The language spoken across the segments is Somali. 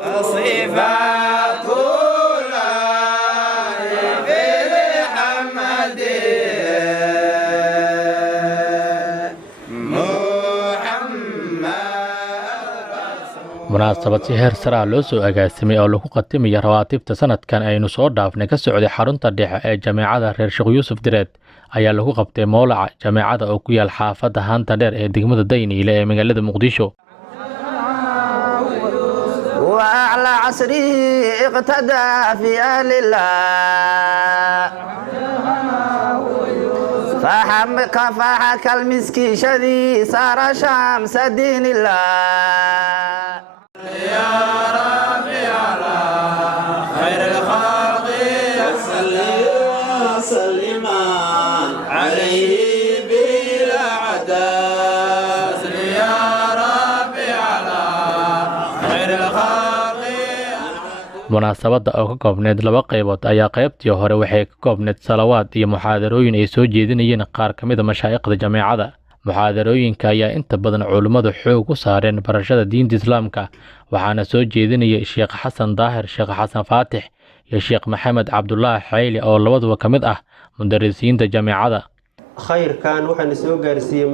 صفات الله بالحمد munaasabad si heer sare ah loo soo agaasimay oo lagu qatimaya rawaatibta sanadkan aynu soo dhaafnay ka socday xarunta dhexe ee jameecada reer Sheekh Yuusuf Direed ayaa lagu qabtay mowlaca jameecada oo ku yaal xaafadda Haanta Dheer ee degmada Dayniile ee magaalada Muqdisho. وأعلى عصره اقتدى في أهل الله فحك المسكي شذي صار شمس دين الله يا ربي على خير الخلق وسلم عليه بلا عداس يا ربي على خير الخلق. munaasabadda oo ka koobneed laba qaybood ayaa qaybtii hore waxay ka koobneed salawaad iyo muxaadarooyin ay soo jeedinayeen qaar ka mid ah mashaayikhda jameecada. muxaadarooyinka ayaa inta badan culimmadu xoog u saareen barashada diinta islaamka waxaana soo jeedinayay sheekh xasan daahir, sheekh xasan faatix iyo sheekh maxamed cabdulaahi xayli oo labaduba ka mid ah mudarrisiinta jameecada. khayrkan waxaan soo gaarsiiyay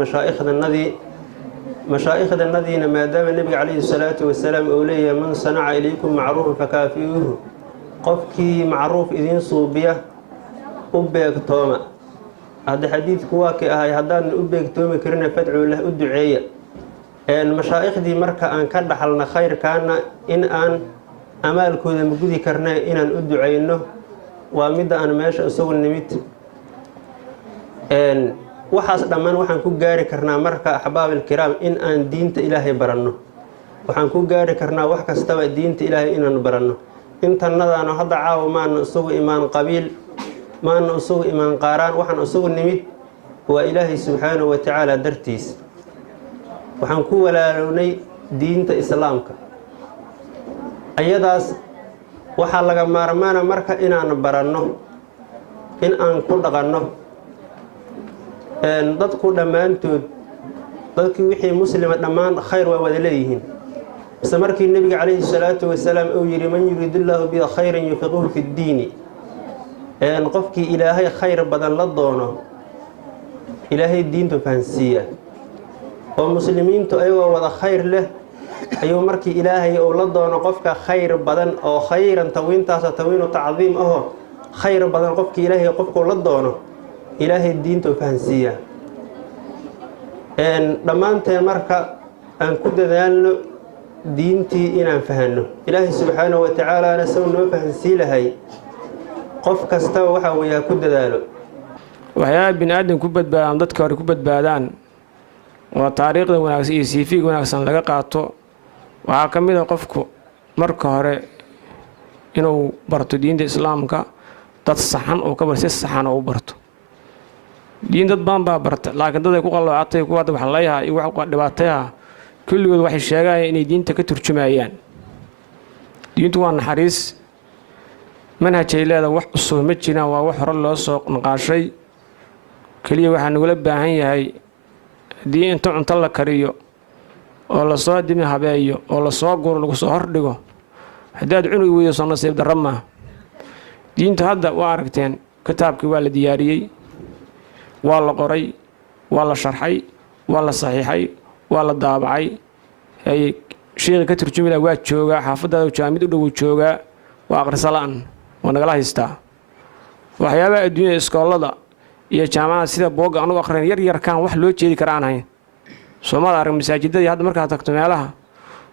mashaaikhdannadiina maadaama nebiga calayhi salaatu wasalaam uu leeyahay man sanaca ilaykum macruufan fakaafi'uuhu qofkii macruuf idiin suubiya u beegtooma. hadda xadiidku waa kii ahay haddaan u beegtoomi karina fadcuu lah u duceeya. mashaaikhdii marka aan ka dhaxalna khayrkaana in aan amaalkooda magudi karna inaan u duceyno waa midda aan meesha isagu nimid. waxaas dhammaan waxaan ku gaari karnaa marka axbaabilkiraam in aan diinta ilaahay baranno. waxaan ku gaari karnaa wax kastaba diinta ilaahay inaan baranno. intannadaanu hadda caawa maana isagu imaan qabiil, maana isagu imaan qaaraan, waxaan isagu nimid waa ilaahay subxaanahu wa tacaala dartiis. waxaan ku walaalownay diinta islaamka. ayadaas waxaa laga maarmaana marka inaan baranno, in aan ku dhaqanno. dadku dhammaantood dadkii wixii muslima dhammaan khayr waa wada leeyihiin. bise markii nebiga calayhi salaatu wasalaam uu yidhi man yuriidillaahu bihi khayran yufiqhu fi ddiini, qofkii ilaahay khayr badan la doono ilaahay diintu fahansiiya. oo muslimiintu ayagoo wada khayr leh ayuu markii ilaahay uu la doono qofka khayr badan oo khayran tawiintaasa tawiinu tacdiim ahoo khayr badan qofkii ilaahay qofkuu la doono ilaahay diintu fahansiiya. dhammaanteen marka aan ku dadaalno diintii inaan fahanno. ilaahay subxaanahu wa tacaalaana saw noo fahansii lahay qof kastaba waxa weeyaa ku dadaalo. waxyaaba bini aadam ku badbaadaan dadka hore ku badbaadaan waa taariikhda wanaagsan iyo siifiga wanaagsan laga qaato. waxaa ka mid a qofku marka hore inuu barto diinta islaamka dad saxan oo ka bar si saxan oo u barto. diin dad badan baa barta laakiin dad ay ku qalloocatay kuwa wax leeyahay iyo wax dhibaatayaha kulligood waxay sheegayaan inay diinta ka turjumayaan. diintu waa naxariis, manhajay leedahay wax cusub ma jiraan, waa wax hore loo soo naqaashay. keliya waxaa nagula baahan yahay haddii inta cunto la kariyo oo lasoo dimi habeeyo oo lasoo guro lagu soo hordhigo haddaad cunug weydo soo nasiib darro maaha. diintu hadda waa aragteen kitaabkii waa la diyaariyey, waa la qoray, waa la sharxay, waa la saxiixay, waa la daabacay. sheekhi ka turjumi laha waa joogaa, xaafadaada jaamid u dhow joogaa, waa aqrisa la-an waa nagala haystaa. waxyaabaha adduunyada iskoolada iyo jaamacada sida booga anugu aqrin yar yarkaan wax loo jeedi kara aan hayn. soomada arag masaajidadii hadda markaad tagto meelaha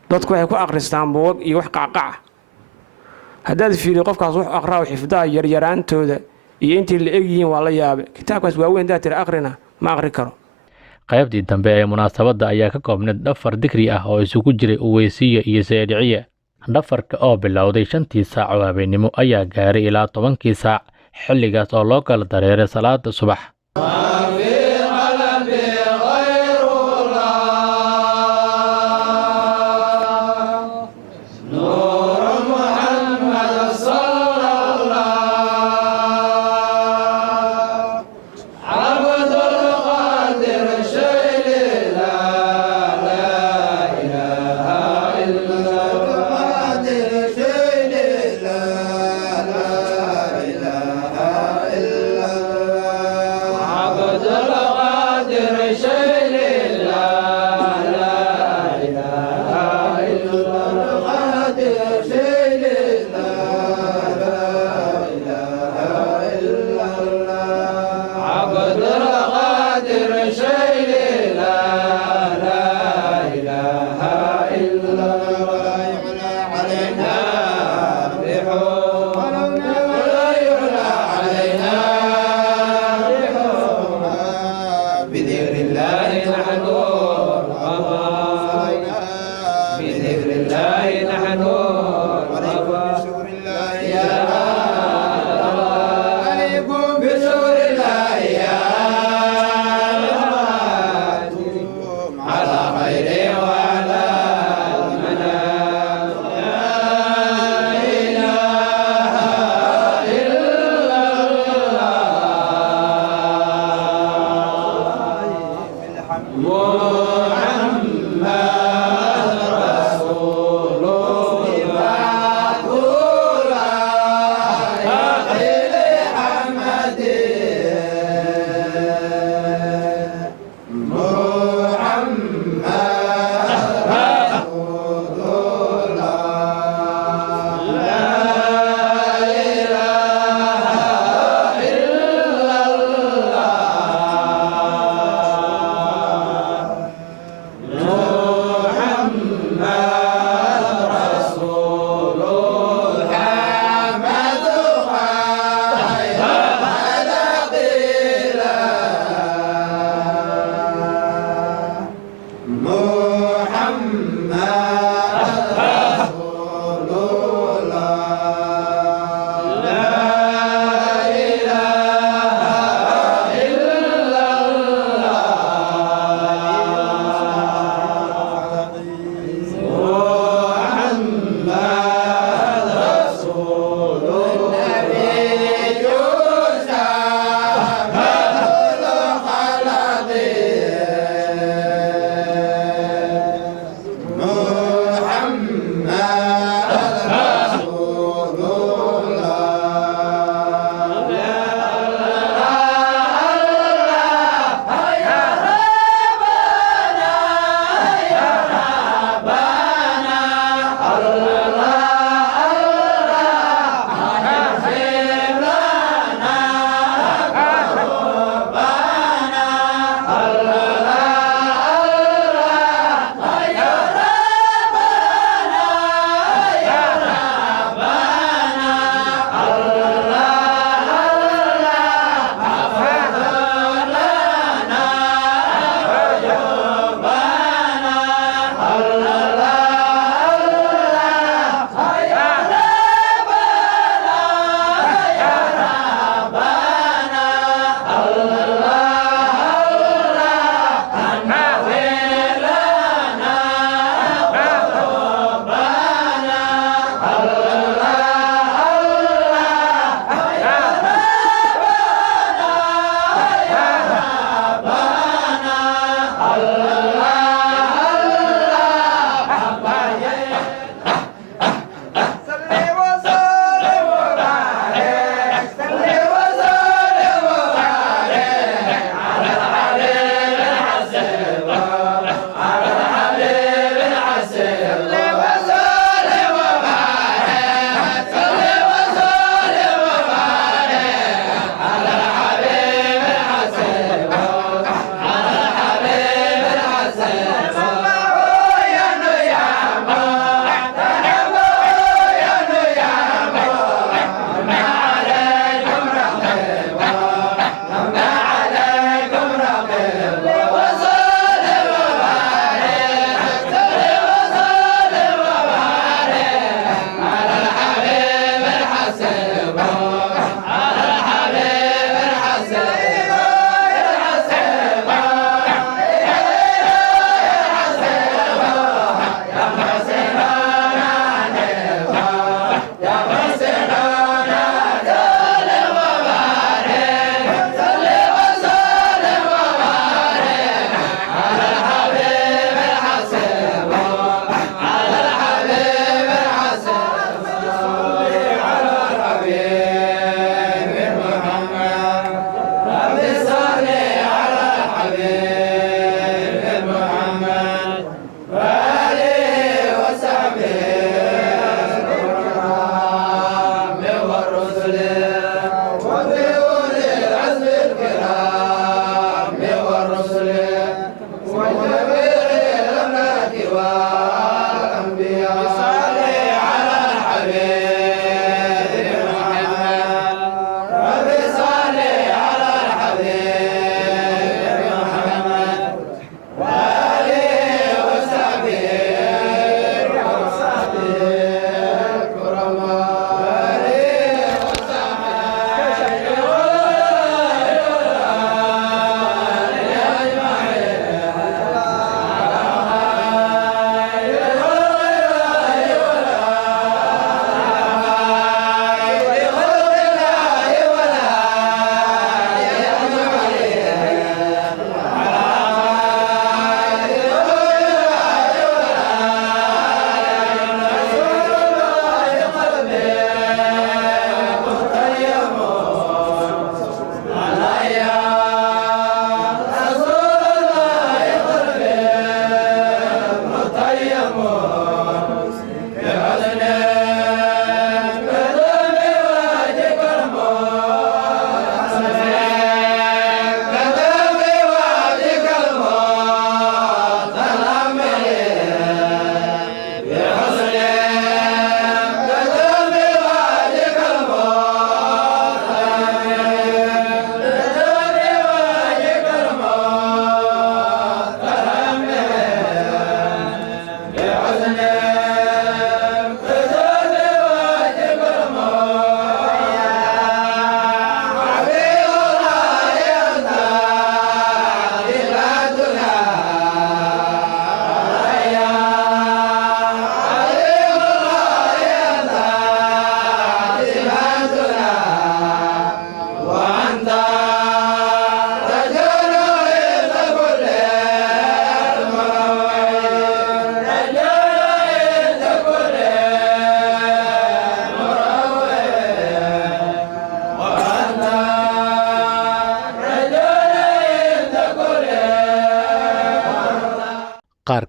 dadku waxay ku aqristaan boog iyo wax qacqaca. haddaad fiiriyo qofkaas wax aqraa oo xifdaa yaryaraantooda iyo intii la egyihiin waa la yaabe. kitaabkaas waaweyn haddaad tiri aqrina ma aqri karo. qaybtii dambe ee munaasabadda ayaa ka koobneed dhafar dikri ah oo isugu jiray uweysiya iyo saydhiciye. dhafarka oo bilowday 5tii saac oo habeenimo ayaa gaaray ilaa 10kii saac, xilligaas oo loo kala dareeray salaada subax.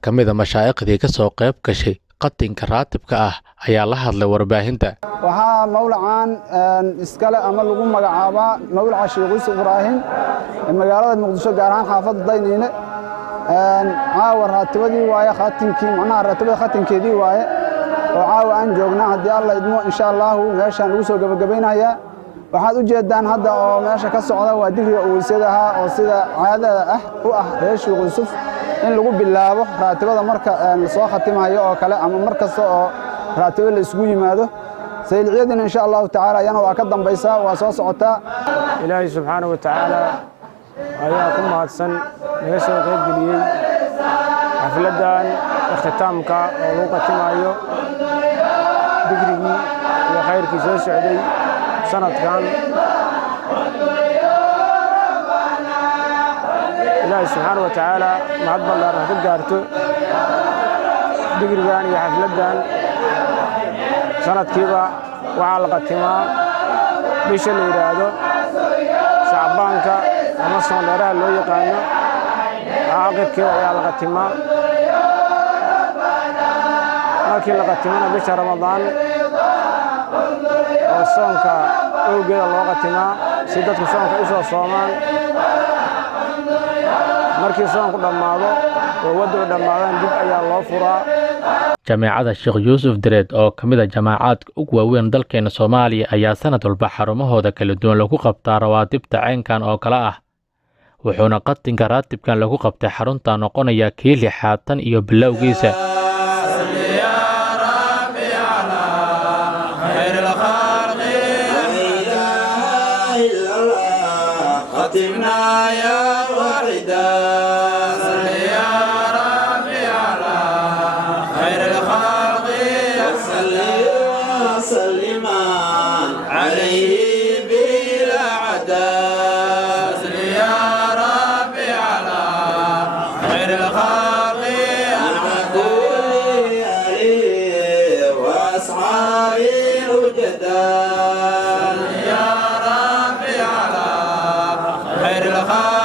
ka mid a mashaa'iqdii ka soo qayb gashay qatinka raatibka ah ayaa la hadlay warbaahinta. waxaa mawlacan iskale ama lagu magacaabaa mawlaca Sheekh Yuusuf Ibraahim ee magaalada Muqdisho gaar ahaan xaafadda Dayniile caawa raatibadii waaye khatinkii macnaha raatibada khatinkeedii waaye oo caawa aan joognaa haddii alla idmo insha Allah meeshaan lagu soo gabagabaynayaa. waxaad u jeedaan hadda oo meesha ka socda waa digriga uweysadaha oo sida caadada ah u ah reer Sheekh Yuusuf in lagu bilaabo raatibada marka la soo khatimayo oo kale ama markasta oo raatibo la isugu yimaado saylicyadina insha Allah taala yana waa ka dambaysaa waa soo socotaa. ilaahay subxaanahu wa tacaala ayaa ku mahadsan naga soo qayb geliyey xafladan ikhtitaamka oo lagu khatimayo digrigii iyo khayrkii soo socday sanadkan. ilaahay subxaanahu wa tacaala mahad ballaaran ha ka gaarto digrigan iyo xafladan sanadkiiba waxaa la khatimaa bisha la yidhaahdo shacbaanka ama soondheeraha loo yaqaano aakhirkeeda ayaa la khatimaa. markii la khatimana bisha ramadaan oo soonka awgeeda loo khatimaa si dadku soonka u soo soomaan. markii soonku dhammaado oo waddu dhammaadaan dib ayaa loo furaa. jameecada Sheekh Yuusuf Direed oo ka mid ah jaamacaadka ugu waaweyn dalkeena Soomaaliya ayaa sanad walba xarumahooda kala duwan lagu qabtaa rawaatibta caynkan oo kala ah, wuxuuna qatinka raatibkan lagu qabtay xarunta noqonaya kii 6aad tan iyo bilowgiisa. خير الخلق